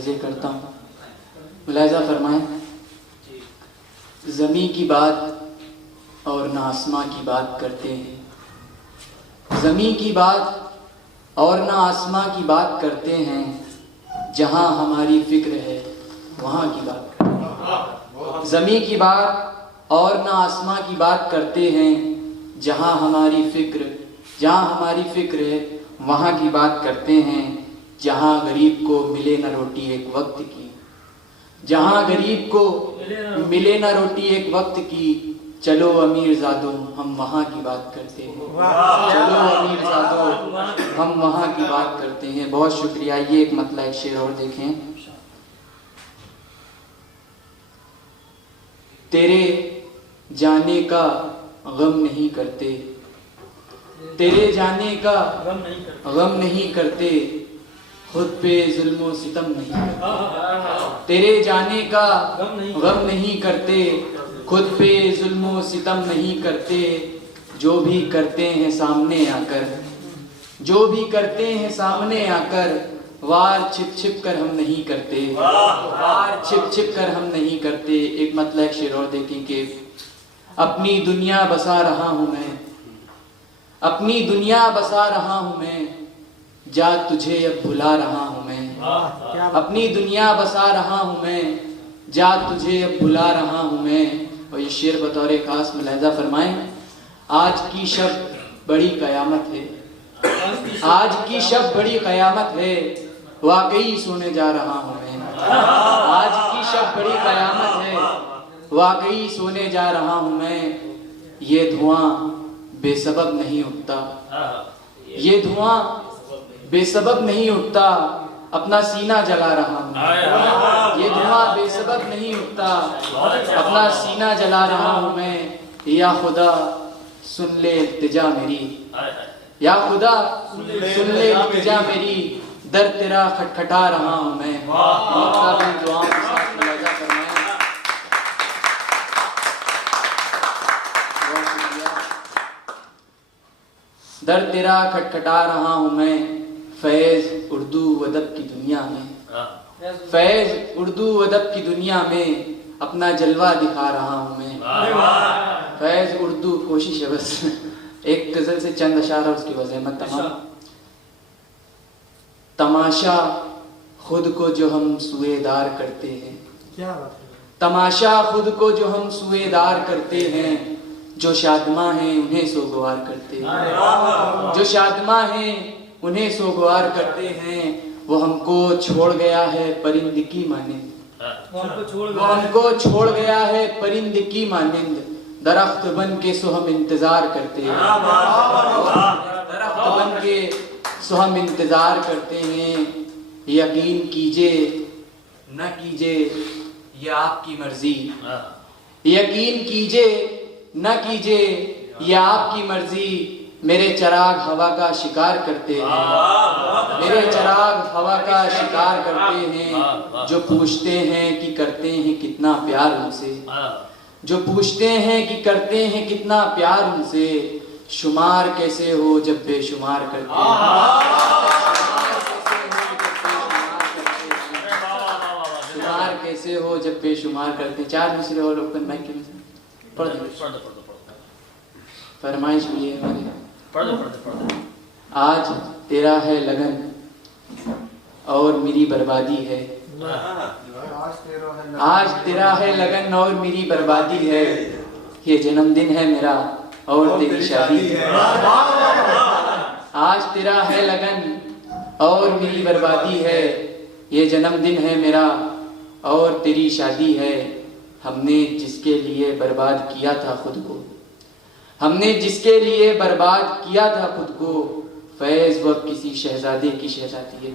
ملاحظے کرتا ہوں. ملاحظہ فرمائیں. زمین کی بات اور نہ آسماں کی بات کرتے ہیں. زمین کی بات اور نہ آسماں کی بات کرتے ہیں. جہاں ہماری فکر ہے وہاں کی بات کرتے ہیں. زمین کی بات اور نہ آسماں کی بات کرتے ہیں. جہاں ہماری فکر ہے وہاں کی بات کرتے ہیں. جہاں غریب کو ملے نہ روٹی ایک وقت کی. جہاں غریب کو ملے نہ روٹی ایک وقت کی. چلو امیر زادوں ہم وہاں کی بات کرتے ہیں. چلو امیر زادوں ہم وہاں کی بات کرتے ہیں. بہت شکریہ. یہ ایک مطلع ایک شعر اور دیکھیں. تیرے جانے کا غم نہیں کرتے. تیرے جانے کا غم نہیں کرتے. خود پہ ظلم و ستم نہیں کرتے. تیرے جانے کا غم نہیں کرتے. خود پہ ظلم و ستم نہیں کرتے. جو بھی کرتے ہیں سامنے آ کر جو بھی کرتے ہیں سامنے آ کر وار چھپ چھپ کر ہم نہیں کرتے. وار چھپ چھپ کر ہم نہیں کرتے. ایک مطلع ایک شعر اور دیکھیں کہ اپنی دنیا بسا رہا ہوں میں. اپنی دنیا بسا رہا ہوں میں. جا تجھے اب بھلا رہا ہوں میں. اپنی دنیا بسا رہا ہوں میں. جا تجھے اب بھلا رہا ہوں میں. اور یہ شعر بطور خاص ملاحظہ فرمائیں. آج کی شب بڑی قیامت ہے. آج کی شب بڑی قیامت ہے. واقعی سونے جا رہا ہوں میں. آج کی شب بڑی قیامت ہے. واقعی سونے جا رہا ہوں میں. یہ دھواں بے سبب نہیں اٹھتا. یہ دھواں بے سبب نہیں اٹھتا. اپنا سینہ جلا رہا ہوں. یہ دھواں بے سبب نہیں اٹھتا. اپنا سینہ جلا رہا ہوں میں. یا خدا سن لے التجا میری. یا خدا سن لے التجا میری. در تیرا کھٹکھٹا رہا ہوں میں. دعاؤں کے ساتھ ملاحظہ فرمائیں. در تیرا کھٹکھٹا رہا ہوں میں. فیض اردو ادب کی دنیا میں. فیض اردو ادب کی دنیا میں اپنا جلوہ دکھا رہا ہوں میں. فیض اردو کوشش ہے بس. ایک غزل سے چند اشعار اس کی وضاحت تمام. تماشا خود کو جو ہم سوئے دار کرتے ہیں. تماشا خود کو جو ہم سوئے دار کرتے ہیں. جو شادماں ہیں انہیں سوگوار کرتے ہیں. جو شادماں ہیں انہیں سوگوار کرتے ہیں. وہ ہم کو چھوڑ گیا ہے پرند کی مانند. وہ ہم کو چھوڑ گیا ہے پرند کی مانند. درخت بن کے سو ہم انتظار کرتے ہیں. درخت بن کے سو ہم انتظار کرتے ہیں. یقین کیجے نہ کیجے یہ آپ کی مرضی. یقین کیجے نہ کیجے یہ آپ کی مرضی. میرے چراغ ہوا کا شکار کرتے ہیں. میرے چراغ ہوا کا شکار کرتے ہیں. جو پوچھتے ہیں کہ کرتے ہیں کتنا پیار ان سے. جو پوچھتے ہیں کہ کرتے ہیں کتنا پیار ان سے. شمار کیسے ہو جب بے شمار کرتے ہیں. شمار کیسے ہو جب بے شمار کرتے ہیں. 4 مصرے اور اوپن مائک کے مصرے پڑھ دیں. فرمائش بھی ہے ہماری. آج تیرا ہے لگن اور میری بربادی ہے. آج تیرا ہے لگن اور میری بربادی ہے. یہ جنم دن ہے میرا اور تیری شادی ہے. آج تیرا ہے لگن اور میری بربادی ہے. یہ جنم دن ہے میرا اور تیری شادی ہے. ہم نے جس کے لیے برباد کیا تھا خود کو. ہم نے جس کے لیے برباد کیا تھا خود کو. فیض وہ کسی شہزادے کی شہزادی ہے.